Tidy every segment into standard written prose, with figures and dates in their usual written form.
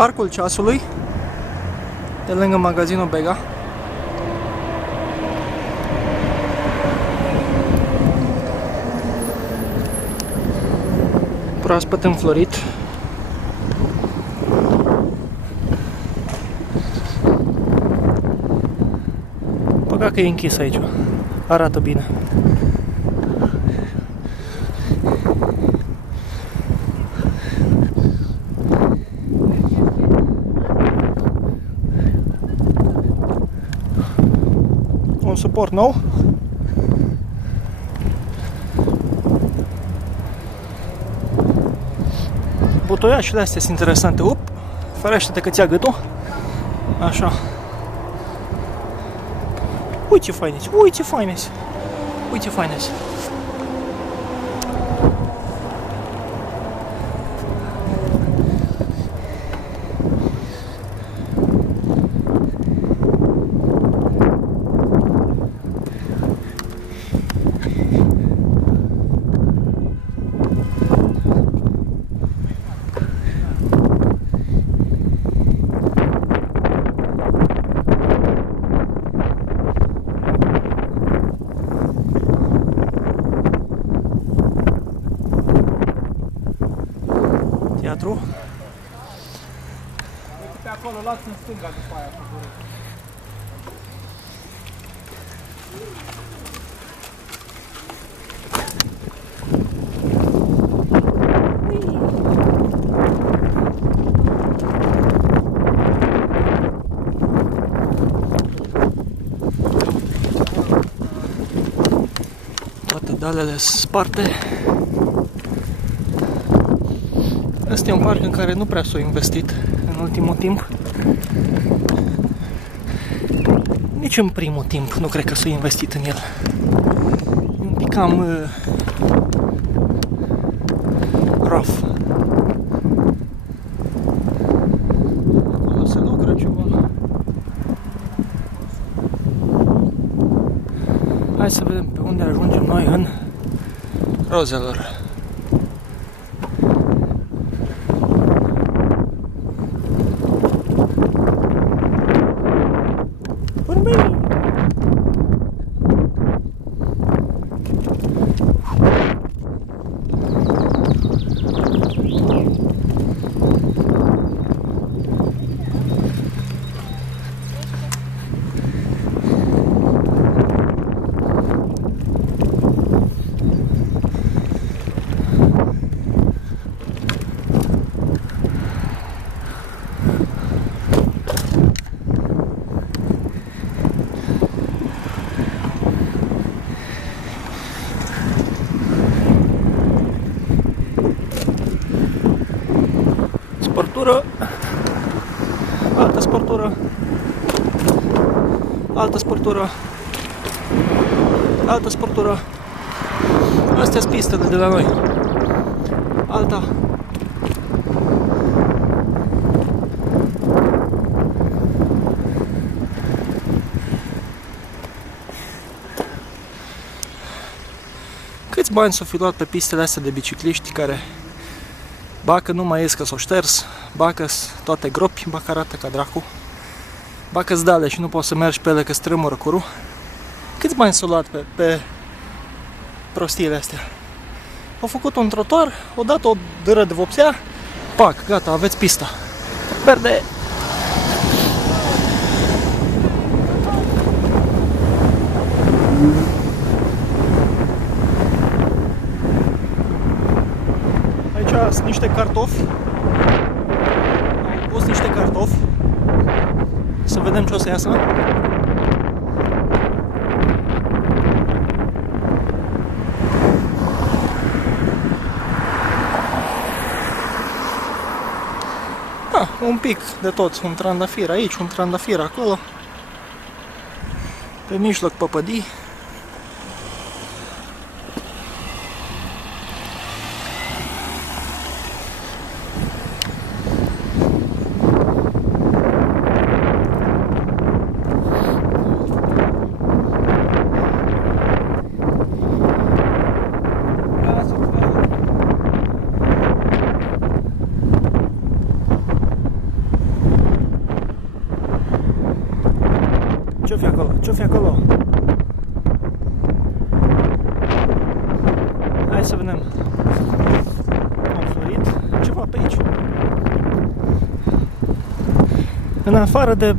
Parcul Ceasului, de lângă magazinul Bega. Proaspăt înflorit. Păcat că e închis aici. Arată bine. Un suport nou. Butoiașele astea sunt interesante. Up! Ferește-te că ți-a gâtul. Așa. Uite ce faine, uite ce faine, uite ce faine. Teatru. Pe acolo, luați în stânga după aia. Toate dalele sparte. Este un parc în care nu prea s-a investit în ultimul timp. Nici în primul timp nu cred că s-a investit în el. E un pic cam rough. Acolo se lucră ceva. Hai să vedem pe unde ajungem noi în Rozelor. Sportură, altă sportură, altă sportură, altă sportură. Astea sunt pistele de la noi. Alta. Câți bani s-au fi luat pe pistele astea de bicicliști care bacă nu mai ies că s-o șters, bacă toate gropi, bacă arată ca dracu, bacă zdale și nu poți să mergi pe ele că strâmură curul. Câți bani s-au luat pe prostiile astea? Au făcut un trotuar, au dat o dâră de vopsea, pac, gata, aveți pista. Verde! Aici sunt niște cartofi. Am pus niște cartofi. Să vedem ce o să iasă. Un pic de tot, un trandafir aici, un trandafir acolo. Pe mijloc păpădii. fi acolo? Ce-o fi acolo? Hai să vedem. Am florit ceva pe aici. În afară de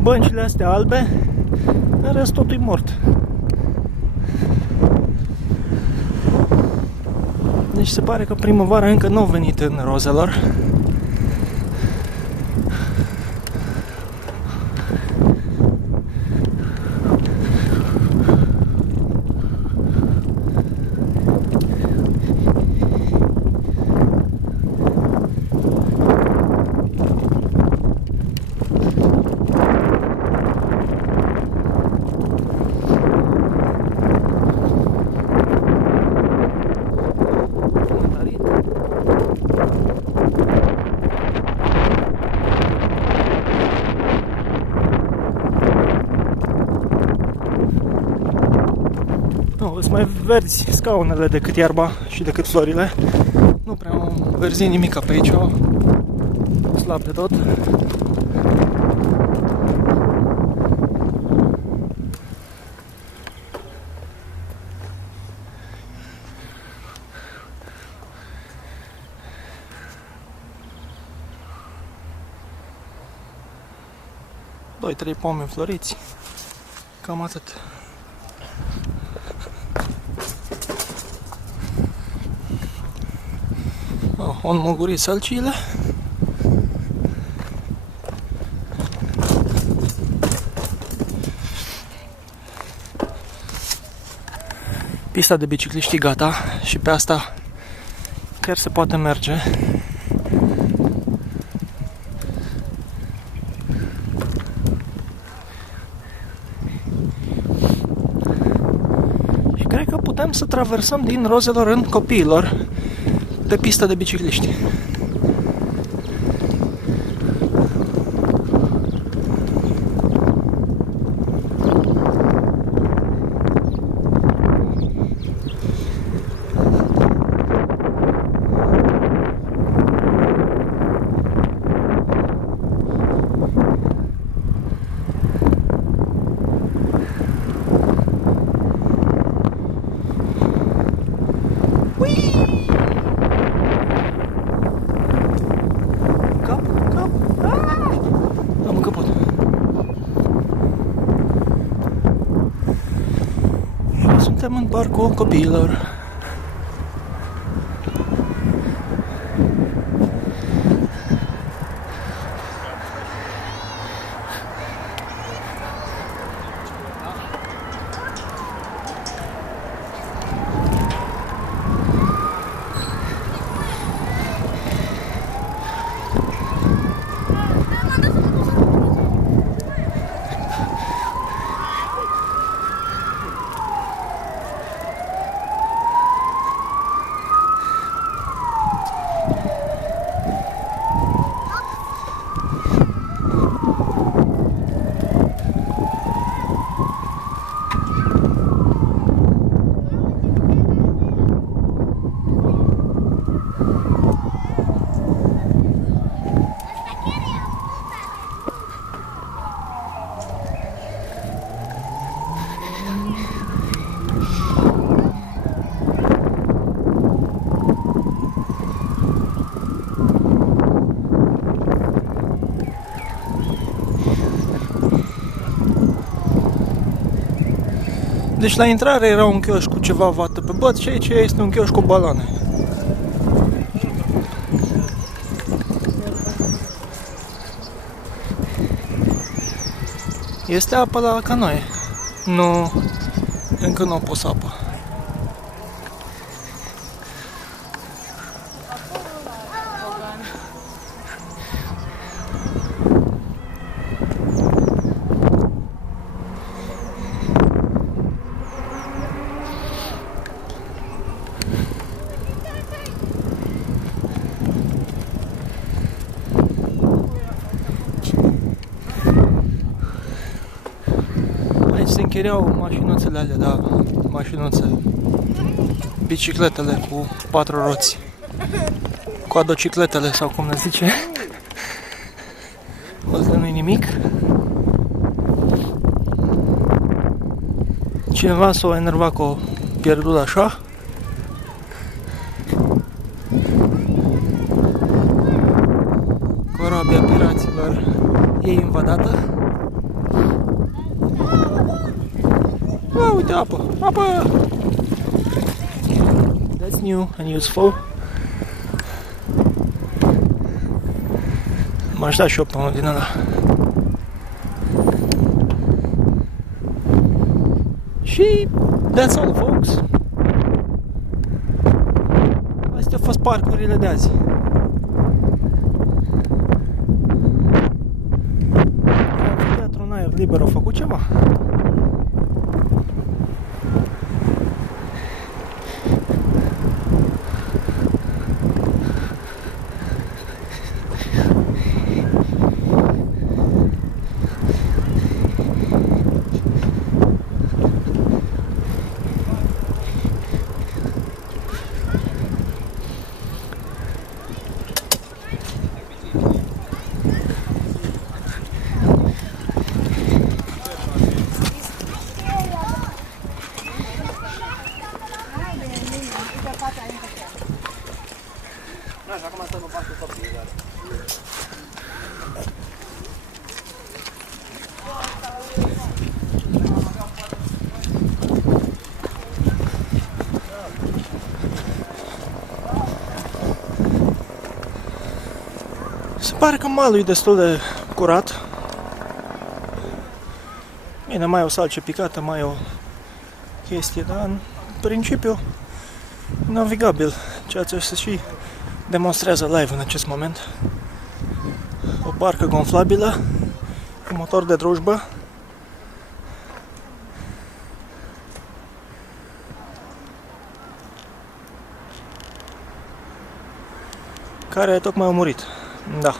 băncile astea albe, în rest totul e mort. Deci se pare că primăvara încă nu a venit în Roselor. Sunt mai verzi scaunele decât iarba și decât florile. Nu prea am verzi nimica pe aici, slab de tot. Doi, trei pomi înfloriți. Cam atât. Au înmugurit sălcile. Pista de bicicliști e gata și pe asta chiar se poate merge. Și cred că putem să traversăm din Roselor în Copiilor pe pista de bicicliști. Suntem în parcul copiilor. Deci la intrare era un chioșc cu ceva vată pe băț și aici este un chioșc cu baloane. Este apă la canoe. Nu, încă nu a pus apă. Se închiriau mașinuțele alea, da, mașinuțe, bicicletele cu 4 roți, quadrocicletele sau cum ne zice. Ăsta nu-i nimic. Cineva s-a enervat că o pierdut așa. Corabia piraților e invadată. Uite, apă! Apă! That's new and useful. M-aș da și eu pe unul din ăla. Și that's all, folks. Astea au fost parcurile de azi. Teatrul în aer liber au făcut ceva. Se pare că malul e destul de curat. Bine, mai o salce picată, mai o chestie, dar în principiu navigabil, ceea ce se și demonstrează live în acest moment. O barcă gonflabilă cu motor de drujbă. Care tocmai a murit. Da.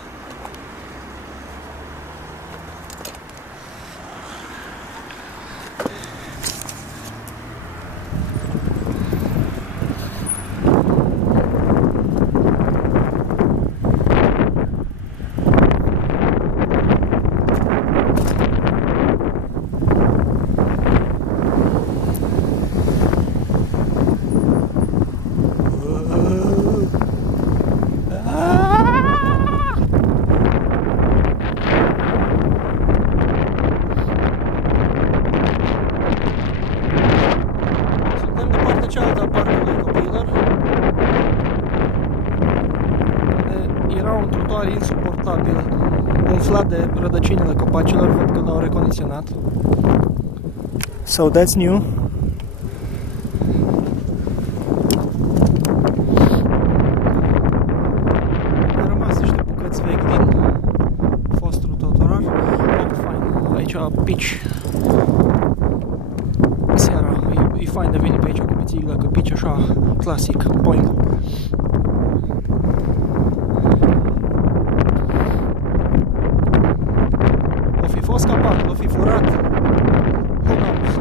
Cealaltă parcului copiilor, unde era un trotuar insuportabil, umflat de rădăcinile copacilor, văd că l-au recondiționat. So that's new. Au rămas niște bucăți vechi din fostul trotuar. Oh, fine. Aici pitch. Seara e fain de veni pe aici cu biciclă, că pici așa clasic, point. O fi fost capabil, o fi furat. Who knows?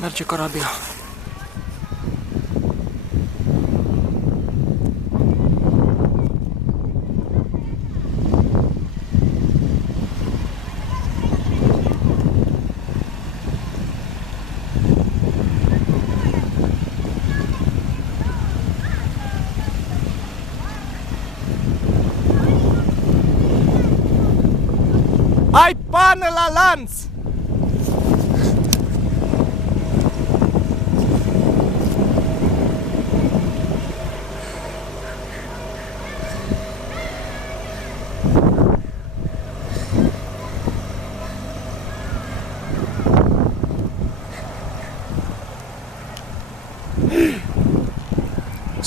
Merge corabia. Ai pană la lanț!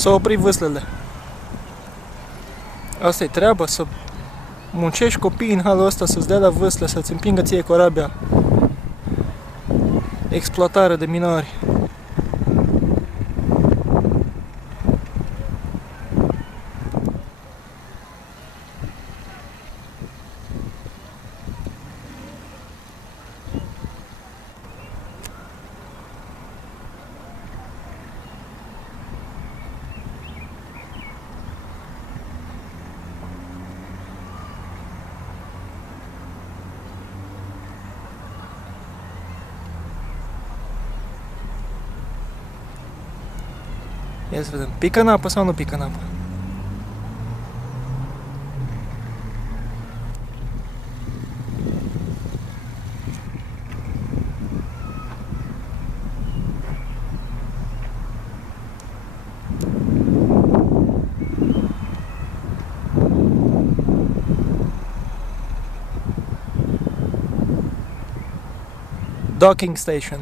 S-au oprit vâslele. Asta e treaba, să muncești copiii în halul ăsta, să-ți dea la vâsle, să-ți împingă ție corabia. Exploatare de minori. Ia să vedem. Pică în apă sau nu pică în apă? Docking station.